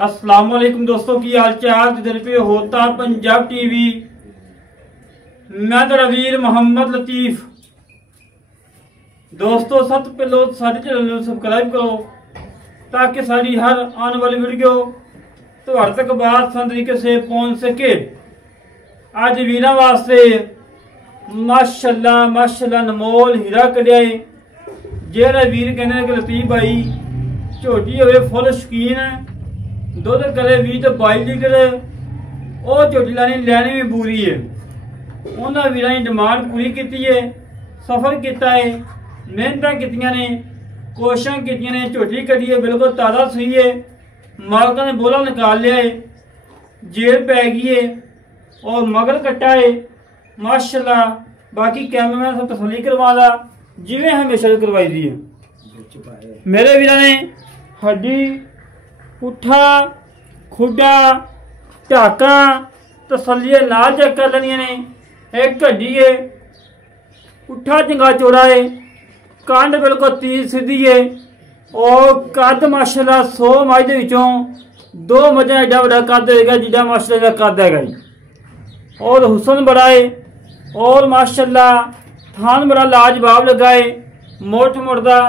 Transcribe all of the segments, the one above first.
अस्सलाम वालेकुम दोस्तों, की हाल चाल जिधर पे होता पंजाब टीवी। मैं तेरा वीर मोहम्मद लतीफ। दोस्तों सब पहले सारे चैनल को सबसक्राइब करो ताकि सारी हर आने वाली वीडियो तो तक बात आसान तरीके से पहुंच सके। आज वीरा वास्ते माशाल्लाह माशाल्लाह नमोल हीरा कढ़िया है। जेड़ा वीर कहने कि लतीफ भाई झोटी होवे फुल शौकीन है, दुध करे 20 तो 22 लीटर और झोटी लैनी भी पूरी है। उन्होंने वीर की डिमांड पूरी की है, सफर किया है, मेहनत की ने, कोशिशें की ने, झोटी कढ़ी है, बिल्कुल ताज़ा सुई है। मालका ने बोला निकाल लिया है, जेल पै गई है और मगर कट्टा है माशाल्लाह। बाकी कैमरामैन सब तसली करवा ला जिवें हमेशा करवाई दी है। मेरे वीर ने हड्डी पुठा खुडा ढाका तसलिए नाल चेक कर लेनिया ने। एक हड्डी है, पुठा चंगा चौड़ा है, कंड बिल्कुल तीर सीधी है और कद माशाल्लाह 100 मझ दे विचों 2 मझां एडा बड़ा कद होएगा जिड्डा माशाल्लाह कद है। और हुसन बड़ा है और माशाल्लाह थान बड़ा लाजवाब लगा है, मोट मुर्दा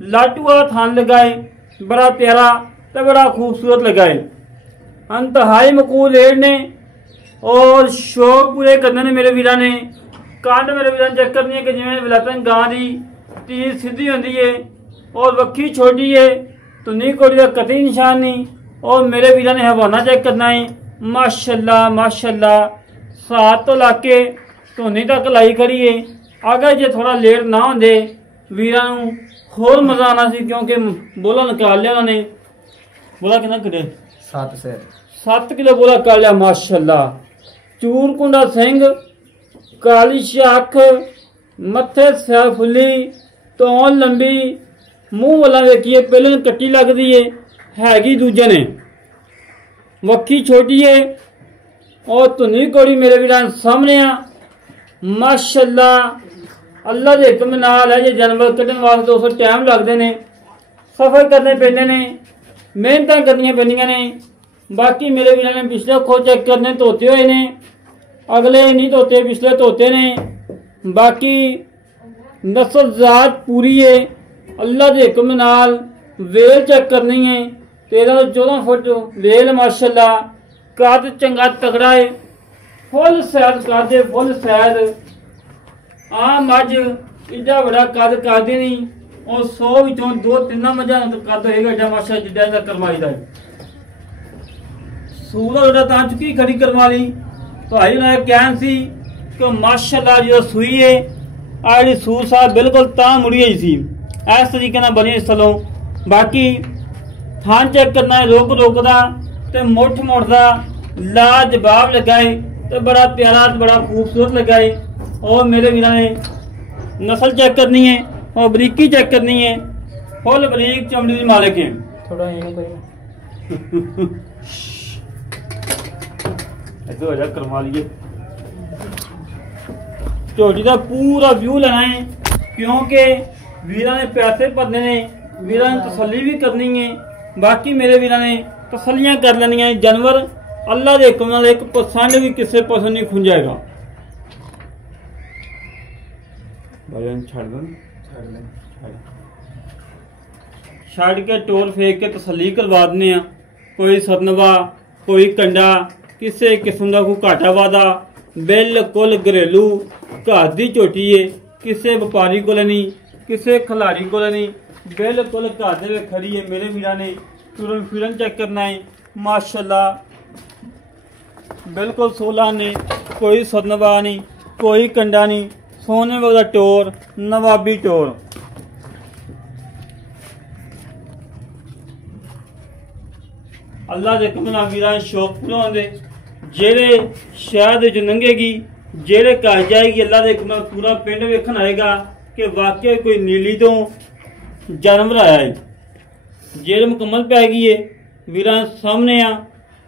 लाटूआ थान लगा है, बड़ा प्यारा तो बड़ा खूबसूरत लगा है। अंतहाई मकूल रेट ने और शौक पूरे करने ने मेरे वीरा ने। कंड मेरे वीरा ने चेक करनी है कि जिवें विलायतन गां दी तीर सीधी होंदी है और वक्खी छोटी है तो नी कोड़ी का कतई निशान नहीं। और मेरे वीरा ने हवाना चेक करना है माशाल्लाह माशाल्लाह 7 तो लाके धोनी तक लाई खड़ी है। अगर जे थोड़ा लेट ना होंदे वीरा नूं होर मजा आना सी, क्योंकि बोला निकाल लिया उन्होंने। बोला कितना कटे 7 किलो बोला कर लिया माशाल्लाह। चूरकुंडा सिंह, काली शख, मथे सिर फुली, तौन लंबी, मुंह वाला वेखिए पहले कट्टी लगती हैगी दूजे ने, वक्खी छोटी है और धुनी कौड़ी मेरे वीर सामने आ माशाल्लाह। अल्लाह के हुक्म नाल है। जे जानवर कढ़न वास्ते 200 टाइम लगते हैं, सफर करने पैंदे ने, मेहनत करनी पैंदियां ने। बाकी मेरे वीर ने पिछले खो चेक करने धोते हुए ने, अगले नहीं धोते पिछले धोते ने। बाकी नस्ल जात पूरी है, अल्लाह के हुक्म नाल। वेल चेक करनी है 13 तो 14 फुट वेल माशाल्लाह। कद चंगा तगड़ा है, फुल सैद कद है, फुल सैद। आम मझ इड्डा बड़ा कद करदी नहीं और 100 विचों 2-3 मझां कद होएगा एडा माशा जिड्डा इहदा करमाई दा। सूर जेड़ा तां चुकी खड़ी करमाली तो आई ना कहन सी कि माशाल्लाह जो सुई है आ जी सूर साहब बिल्कुल तां मुड़ी ही सी, इस तरीके नाल बनी स्थलों। बाकी थान चेक करना है, रोक रोकदा ते मुठ मुड़दा लाजवाब लगा है तो बड़ा प्यारा बड़ा खूबसूरत लगा है। और मेरे वीर ने नस्ल चेक करनी है और बरीकी चेक करनी है, फुल बरीक चमड़ी की मालिक है। थोड़ा इधर हो जा करवा लिए। झोटी का पूरा व्यू लेना है क्योंकि वीरा ने पैसे भरने ने, वीरा ने तसली भी करनी है। बाकी मेरे वीरा ने तसलियां कर लेनी है। जानवर अल्लाह के हुक्म नाल 1% भी किसी पासों नहीं खुंजाएगा। छड़ के टोल फेंक के तसली करवा देने। कोई सतनवा कोई कंडा किसी किस्म का कोई घाटा वादा बिल्कुल घरेलू घर की झोटी है, किसी व्यापारी को नहीं, किसी खिलाड़ी को नहीं, बिल्कुल घर दे खड़ी है। मेरे वीरा ने तुरन फिरन चेक करना है माशाल्लाह। बिल्कुल 16 ने, कोई सतनवा नहीं, कोई कंडा नहीं, सोने वाला टोर, नवाबी टोर। अल्लाह के हुक्म नाल वीरा शौक पूरा होंदे। जेड़े शहर च लंघेगी, जेड़े घर जाएगी, अल्लाह के हुक्म नाल पूरा पिंड वेखन आएगा कि वाकई कोई नीली तो जानवर आया है। जेल मुकम्मल पै गई है वीरा सामने आ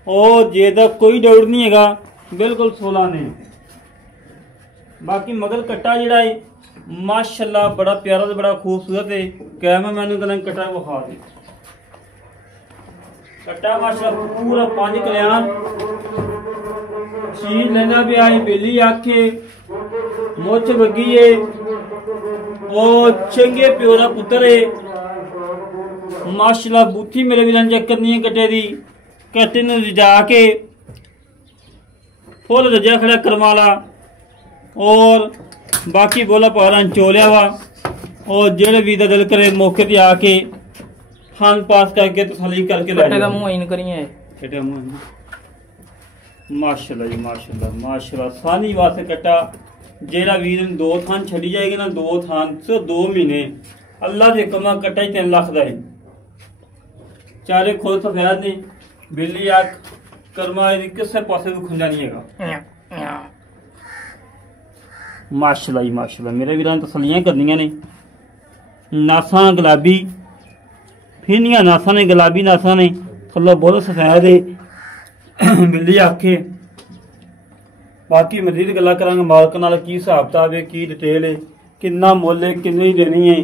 और जे दा कोई डाउट नहीं है, बिल्कुल 16 ने। बाकी मगर कट्टा जिहड़ा है माशाल्लाह बड़ा प्यारा तो बड़ा खूबसूरत है। कैमरा मैनू कट्टा विखा दे। कट्टा माशाल्लाह पूरा 5 कल्याण चीज लेना भी आई बेली आखे मुछ बगी है और चंगे प्यो दा पुत्र है माशाल्लाह। बूथी मेरे वीरां चक्कर नहीं कट्टे दी कट्टे नूं रिजा के फुल रजा खड़ा करमाला और बाकी बोला पहाड़ा चोलिया वा और जेड़े भी दा दिल करे मौके ते आके खान पास करके तसली करके ले जाओ। मुंह इन करिए कट्टे मुंह माशाल्लाह जी माशाल्लाह माशाल्लाह। सानी वास्ते कट्टा जेड़ा वीर ने 2 थान छड़ी जाएगी ना 2 थान से 2 महीने अल्लाह दे कमा कट्टा ही 3 लाख दा है। चारे खोल सफेद ने बिल्ली आख कर्मा दी किसे पासे भी खुंजा नहीं हैगा। माशाल्लाह जी माशाल्लाह मेरे वीरां तसलियां करनियां ने। नासा गुलाबी फिनिया नासा ने गुलाबी नासा ने थल्लो बहुत सफेद है बिल्ली आखे। बाकी मजीद गल्लां करांगे मालक नाल की हिसाब किताब है की डिटेल है किन्ना मुੱਲ है किन्नी देनी है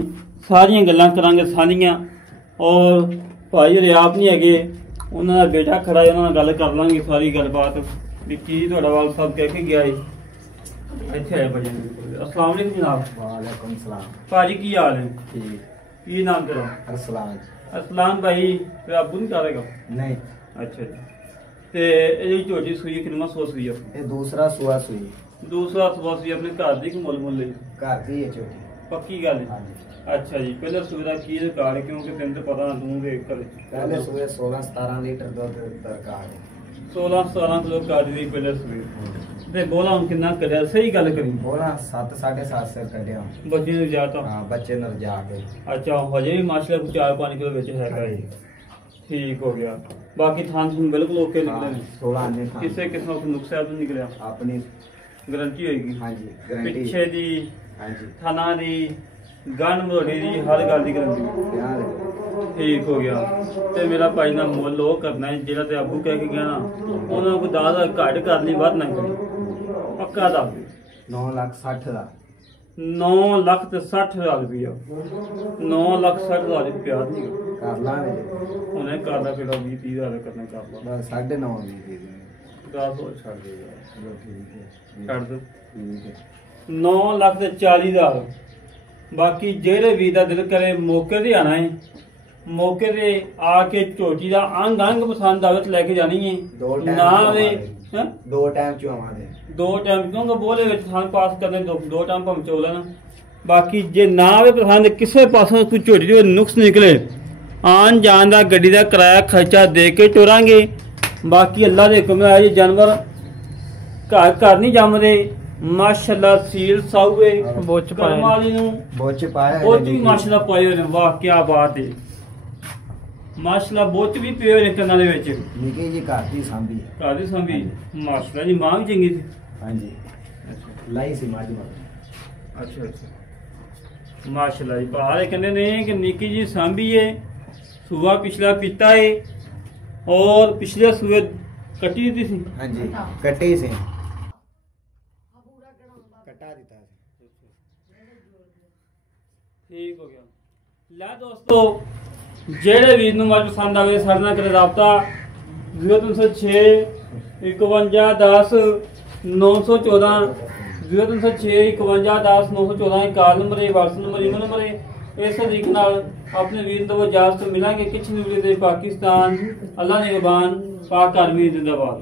सारियां गल्लां करांगे सारियां। और भाई हरे आप नहीं हैगे उन्हां दा बेटा खड़ा है उन्हां नाल गल कर लांगे सारी गलबात भी की तुहाडा वाल साहब कह के गया है। इत्थे आए भाई अस्सलाम वालेकुम जनाब। वालेकुम सलाम भाजी की हाल है? ठीक की नाम करो? अरसलान। असलान भाई फिर अबू नहीं करेगा? नहीं। अच्छा जी ते ये झोटी सूई कितना सौ सूई है? ये दूसरा सुआ सुई। दूसरा सुबह सूई अपने घर दी कि मुल मुल ਲਈ? घर दी है छोटी। पक्की गल है? हाँ जी। अच्छा जी पहले सूई ਦਾ ਕੀ ਰਿਕਾਰਡ ਹੈ क्योंकि ਤੈਨੂੰ ਤਾਂ ਪਤਾ ਨਾ ਤੂੰ ਦੇ ਕਰ पहले सुए 16 17 लीटर दूध दरकार है। 16 17 किलो काट ਦੀ ਪਹਿਲੇ सूई ਤੇ ਬੋਲਾ ਹੁਣ ਕਿੰਨਾ ਕਰਿਆ ਸਹੀ ਗੱਲ ਕਰੀ। बोला 7 7.5 से कढ़िया। ਬੱਚੇ ਨੂੰ ਜਾਤਾ? हां बच्चे नर जाके। अच्छा हजे भी माशाल्लाह 4-5 किलो ਵਿੱਚ ਹੈਗਾ ਹੈ। ठीक हो गया। बाकी थान सुन बिल्कुल ओके निकले ने? 16 आने था। किसे किस्म का नुक्सा तो निकलिया? अपनी गारंटी होगी? हां जी गारंटी। पिछे दी हां जी थाना दी गन मोड़ी दी हर गल दी गारंटी। यार ठीक हो गया। ते मेरा भाई ना मुल वो करना है जेड़ा ते अबू कह के गया ना उन्होंने को दादा घट करनी वध ना करी पक्का दस दे। 9 लाख 60 दा 9 लाख ते 60,000 रुपया 9 लाख 60,000 रुपया नहीं कर लाने उन्हें करना फिर 20-30,000 करना कर लो बस 9.5 दी 10 और छड़ दे चलो ठीक है छड़ दो ठीक है। 9 लाख ते 40,000। बाकी जेड़े भी दा दिल करे मौके ते आना है मौके ते आके झोटी दा अंग अंग पसंद आवे तो लेके जानी है। दो टाइम ना आवे हैं? 2 टाइम चुआवा दे 2 टाइम क्योंकि बोले विच थान पास करने 2 टाइम भावें चो लेना। बाकी जे ना आवे पसंद किसे पासों कोई झोटी दे नुक्स निकले आन जान दा गड्डी दा किराया खर्चा दे के टुरांगे। बाकी अल्लाह दे हुक्म नाल ये जानवर घर घर नहीं जमदे माशाल्लाह सील साउए बोच पाए वाली नु बोच पाया बोच भी माशाल्लाह पाए होए ने। वाह क्या बात है माशाल्लाह बोच भी पिए होए ने कन्नां दे विच। निकी जी घर दी सांभी घर दी संभी माशाल्लाह जी मां भी चंगी थी? हां जी लाई सी माजी मां। अच्छा अच्छा माशाल्लाह जी बाहर कहने ने कि निकी जी सांभी है सुबह पिछला पीता है और पिछले सुबह कटी दी थी। हां जी कटे से कटा देता है। ठीक हो गया। ला दोस्तों जेड़े वीर नूं मज पसंद आवे साडे नाल करे राबता 0306 51 10 914 0306 51 10 914 एक कॉल नंबर है व्हाट्सएप नंबर ईमेल नंबर है। इस तरीके नाल अपने वीर तो इजाजत मिलांगे किछ नहीं वीडियो दे पाकिस्तान अल्लाह निगहबान पाक आर्मी जिंदाबाद।